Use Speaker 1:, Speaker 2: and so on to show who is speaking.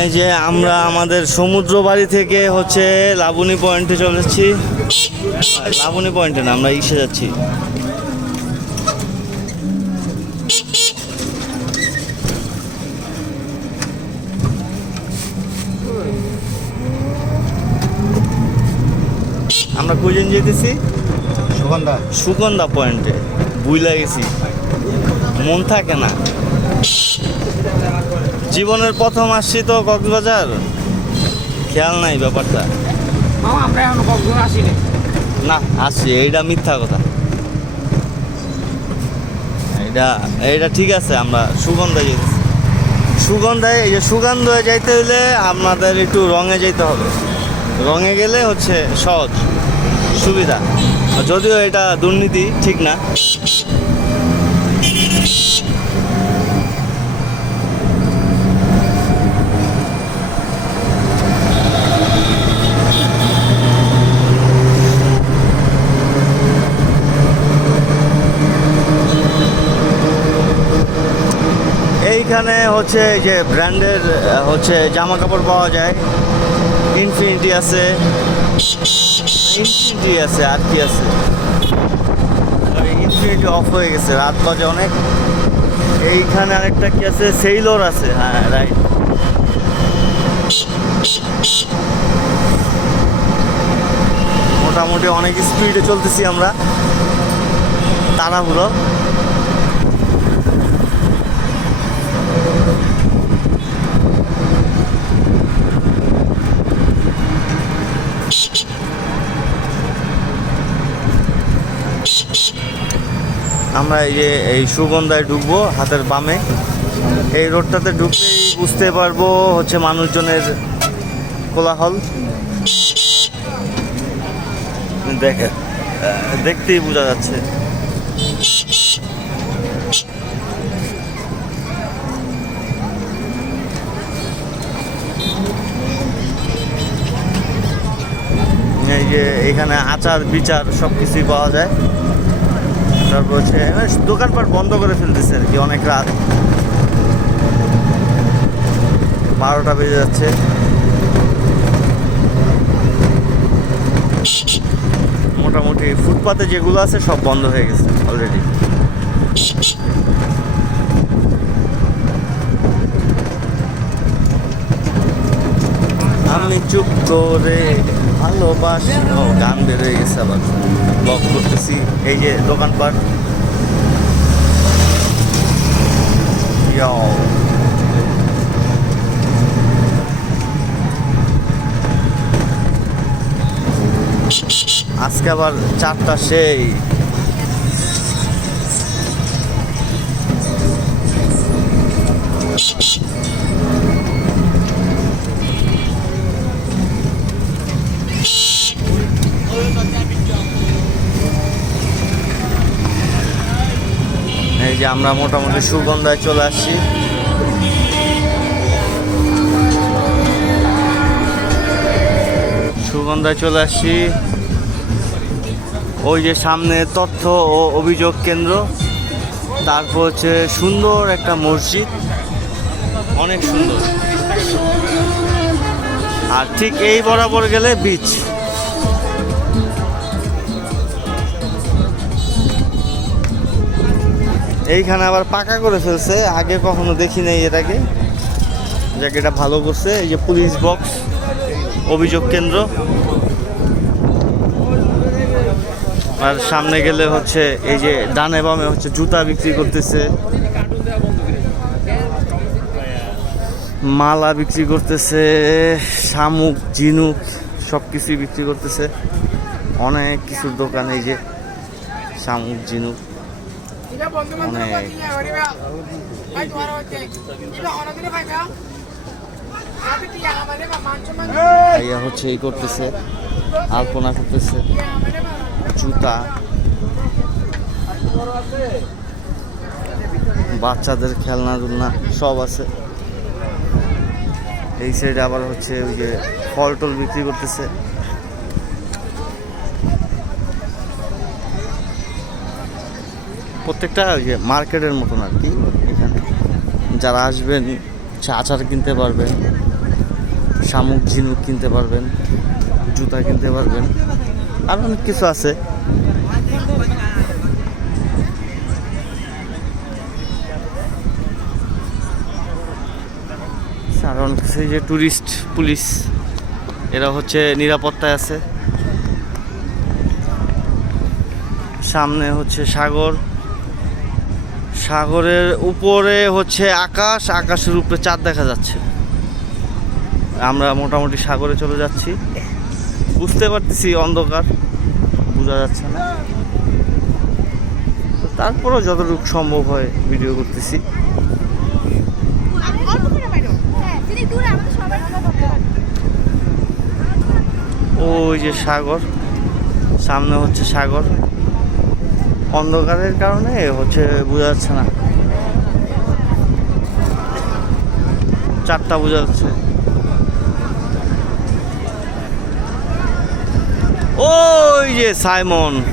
Speaker 1: এই যে আমরা আমাদের সমুদ্র বাড়ি থেকে হচ্ছে লাবণী পয়েন্টে চলেছি লাবণী পয়েন্টে না আমরা ইসে যাচ্ছি। আমরা কুজন যেতেছি?
Speaker 2: সুগন্ধা।
Speaker 1: সুগন্ধা পয়েন্টে বুইলা গেছি। মন থাকে না। জীবনের প্রথম আসছি তো কক্সবাজার? খেয়াল নাই ব্যাপারটা।
Speaker 3: আমরা এখন কক্সবাজার আসিনি।
Speaker 1: না আসছি এইটা মিথ্যা কথা। এইটা এইটা ঠিক আছে আমরা সুগন্ধায় যেতেছি সুগন্ধায় এই যে সুগন্ধায় যাইতে হইলে আপনাদের একটু রঙে যেতে হবে। রঙে গেলে হচ্ছে সহজ সুবিধা। যদিও এটা দুর্নীতি ঠিক না। এইখানে হচ্ছে যে ব্র্যান্ডের হচ্ছে জামা কাপড় পাওয়া যায়। ইনফিনিটি আছে। ইনফিনিটি আছে, আর কি আছে? ইনফিনিটি অফ হয়ে গেছে, রাত বাজে অনেক। এইখানে আরেকটা কি আছে? সেইলোর আছে হ্যাঁ রাইট মোটামুটি অনেক স্পিডে চলতেছি আমরা। তাড়াহুড়ো। আমরা এই যে এই সুগন্ধায় ঢুকবো হাতের বামে। এই রোডটাতে ঢুকলেই বুঝতে পারব হচ্ছে মানুষজনের কোলাহল। দেখে দেখতেই বোঝা যাচ্ছে। এই যে এখানে আচার বিচার সব কিছুই পাওয়া যায়। তারপর হচ্ছে দোকানপাট বন্ধ করে ফেলতেছে আর কি অনেক রাত। বারোটা বেজে যাচ্ছে। মোটামুটি ফুটপাতে যেগুলো আছে সব বন্ধ হয়ে গেছে অলরেডি আমি চুপ করে ভালোবাসি। ও, গান বের হয়ে গেছে আবার। ব্লগ করতেছি। এই যে দোকানপাট. আজকে আবার চারটা সেই। যে আমরা মোটামুটি সুগন্ধায় চলে আসছি। সুগন্ধায় চলে আসছি। ওই যে সামনে তথ্য ও অভিযোগ কেন্দ্র, তারপর হচ্ছে সুন্দর একটা মসজিদ। অনেক সুন্দর। আর ঠিক এই বরাবর গেলে বিচ এইখানে আবার পাকা করে ফেলছে, আগে কখনো দেখি নাই এটাকে। জায়গাটা ভালো করছে। এই যে পুলিশ বক্স, অভিযোগ কেন্দ্র। আর সামনে গেলে হচ্ছে এই যে ডানে বামে হচ্ছে জুতা বিক্রি করতেছে। মালা বিক্রি করতেছে, শামুক, ঝিনুক সব কিছুই বিক্রি করতেছে। অনেক কিছুর দোকান, এই যে শামুক, ঝিনুক। ভাইয়া হচ্ছে এই করতেছে আলপনা করতেছে জুতা। বাচ্চাদের খেলনা দুলনা সব আছে। এই সাইডে আবার হচ্ছে ওই যে ফল টল বিক্রি করতেছে। প্রত্যেকটা ওই যে মার্কেটের মতন আর কি এখানে। যারা আসবেন হচ্ছে আচার কিনতে পারবেন, শামুক, ঝিনুক কিনতে পারবেন, জুতা কিনতে পারবেন, আর অনেক কিছু আছে। আর অনেক কিছু যে টুরিস্ট পুলিশ এরা হচ্ছে নিরাপত্তায় আছে। সামনে হচ্ছে সাগর। সাগরের উপরে হচ্ছে আকাশ, আকাশের উপরে চাঁদ দেখা যাচ্ছে। আমরা মোটামুটি সাগরে চলে যাচ্ছি। বুঝতে পারতেছি অন্ধকার, বোঝা যাচ্ছে না। তারপরেও যতটুকু সম্ভব হয় ভিডিও করতেছি। ওই যে সাগর, সামনে হচ্ছে সাগর। অন্ধকারের কারণে হচ্ছে বোঝা যাচ্ছে না। চারটা বোঝা যাচ্ছে। ওই যে সাইমন।